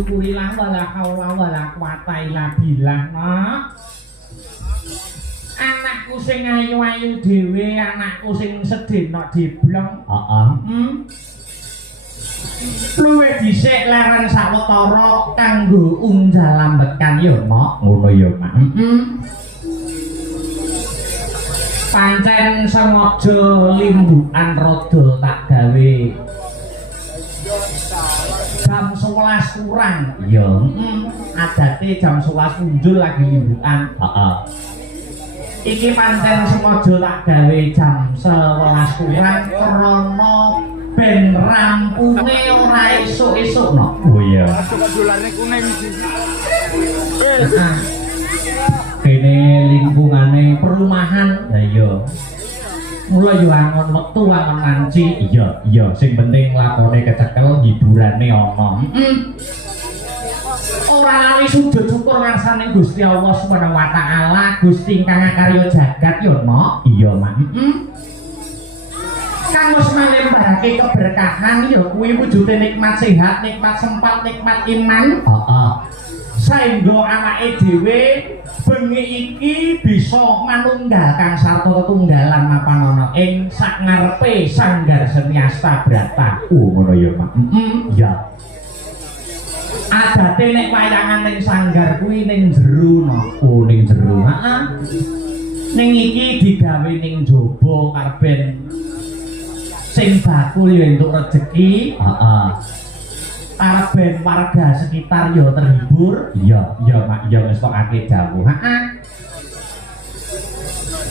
syukurilah wala haula wala quwata illa billah no. Anakku sing ayu-ayu dhewe, anakku sing sedhena diblong. Heeh. Luwih dhisik leren sawetara kanggo unjal lambekan ya, Mak. Ngono ya, Mak. Pancen sengaja limbukan rada tak gawe jam 11 kurang. Ya, adate jam 11 unjul lagi limbukan. Heeh. Iki pancen sengaja tak gawe jam 11 kurang krana ben rampunge ora esuk-esuk no. Oh iya. Dolarne kuning iki. Kene lingkungane perumahan. Lah iya. Mula yo angon wektu angon manci. Iya, sing penting lakone kecekel hiburane ana. Ora lali sujud syukur ngarsane Gusti Allah Subhanahu wa taala, Gusti ingkang karya jagat yo, Mak. Iya, Mak. Kang wis malembake keberkahan ya kuwi wujude nikmat sehat, nikmat sempat, nikmat iman. Heeh. Saengga awake dhewe bengi iki bisa manunggalkan sarta tetunggalan mapan ana ing sakngarepe Sanggar Seni Astabrata. Ngono ya, Pak. Ya. Adate nek wayangan ning sanggar kuwi ning jero no. Oh, ning jero. Heeh. Ning iki digawe ning jaba karben sing bakul ya entuk rezeki. Heeh. Karben warga sekitar ya terhibur. Iya, Mak, ya wis kok akeh dawuh. Heeh.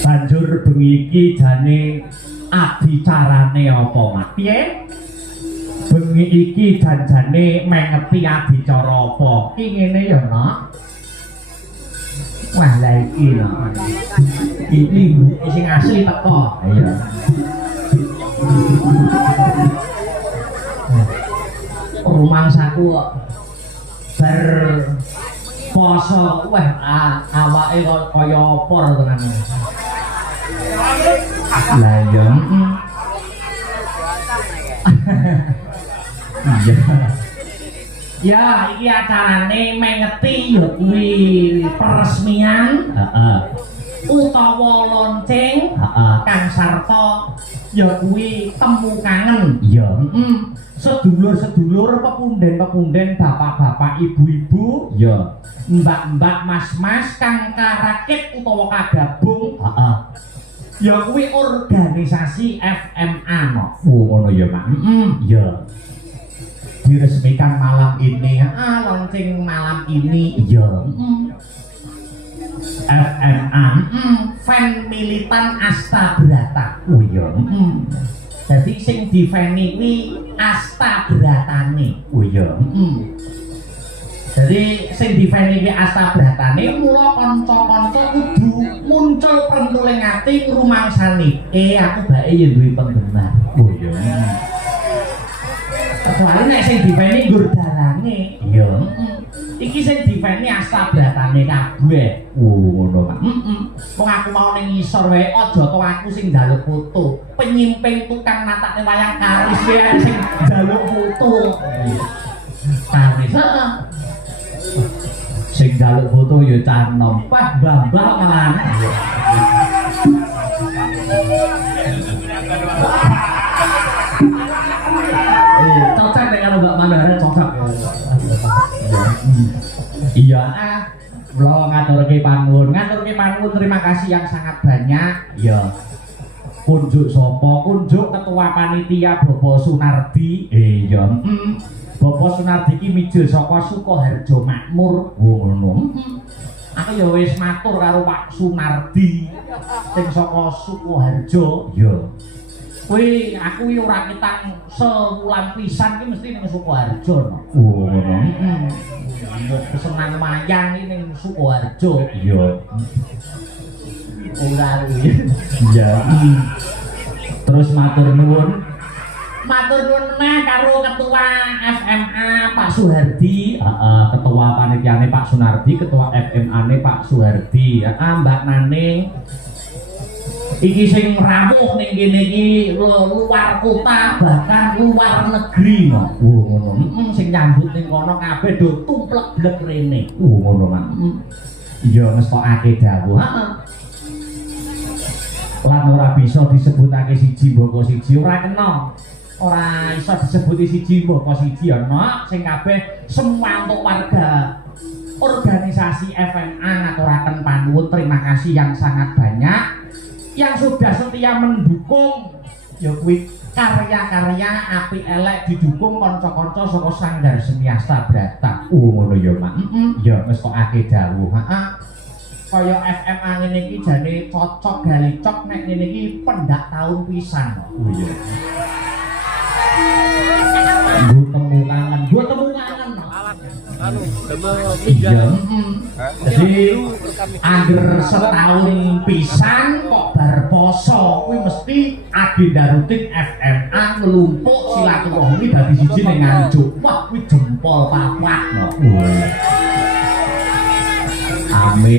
Banjur bengi iki jane adicarane apa, Mak? Piye? Bengi iki janjane mengeti adicara apa? Ki ngene ya, Nak. Wah, la iki lho. Iki sing asli teko. Iya. Rumangsaku ber poso wah awake kaya apa tenan. Lah ya. Iya. Ya, iki acarane mengeti ya kuwi peresmian. Heeh. Utawa lonceng. Heeh. Kang sarta ya kuwi temu kangen. Iya. Sedulur-sedulur, pepunden-pepunden, bapak-bapak, ibu-ibu, ya, mbak-mbak, mas-mas kang karakit utawa kagabung. Heeh. Ya kuwi organisasi FMA no. Ngono ya, Mak. Ya. Diresmikan malam ini. Lonceng malam ini. Ya. FMA, fan militan Astabrata. Oh iya. Jadi sing difeni kuwi Astabratane. Oh iya. Jadi sing difeni kuwi Astabratane, mula kanca-kanca kudu muncul pentuling ati ngrumangsani. Aku bae ya duwe penggemar. Oh iya. Kecuali nek sing difeni nggur dalange. Iya. Iki sing difeni Astabratane kabeh. Ngono, Pak. Wong aku mau ning ngisor wae aja to aku sing njaluk foto. Penyimping tukang natakne wayang karis wae sing njaluk foto. Karis. Sing njaluk foto ya cah nom. Pak Bambang malah. Cocok nek karo Mbak Mandara cocok. Iya, kula ngaturke panuwun, terima kasih yang sangat banyak. Iya. Kunjuk sapa? Kunjuk ketua panitia Bapak Sunardi. Iya. Bapak Sunardi iki mijil saka Sukoharjo Makmur. Ngono. Aku ya wis matur karo Pak Sunardi sing saka Sukoharjo. Iya. Kuwi aku yo ora ketang sewulan pisan ki mesti ning Sukoharjo no. Ngono. Pesenan wayang iki ning Sukoharjo. Iya. Ora kuwi. Iya. Terus matur nuwun. Matur nuwun meneh karo ketua FMA Pak Suhardi, ketua panitiane Pak Sunardi, ketua FMA-ne Pak Suhardi, Mbak Naning. iki sing rawuh ning kene iki luar kota bahkan luar negeri no. Ngono. Sing nyambut ning kono kabeh do tumplek blek rene. Ngono kan. Iya ngestokake dawuh. Heeh. Lan ora bisa disebutake siji mboko siji ora kena. Ora iso disebut siji mboko siji ana sing kabeh semua untuk warga. Organisasi FMA ngaturaken panuwun terima kasih yang sangat banyak yang sudah setia mendukung ya kuwi karya-karya api elek didukung kanca-kanca saka Sanggar Seni Astabrata. Ngono ya, Mak. Ya wis kok akeh dawuh. Heeh. Kaya FMA ngene iki jane cocok galicok nek ngene iki pendak taun pisan kok. Oh iya. Nggo temu kangen. Anu, iya. Jadi angger setahun pisan kok bar poso kuwi mesti agenda rutin FMA ngelumpuk silaturahmi dadi siji ning Nganjuk. Wah kuwi jempol papat no. Amin.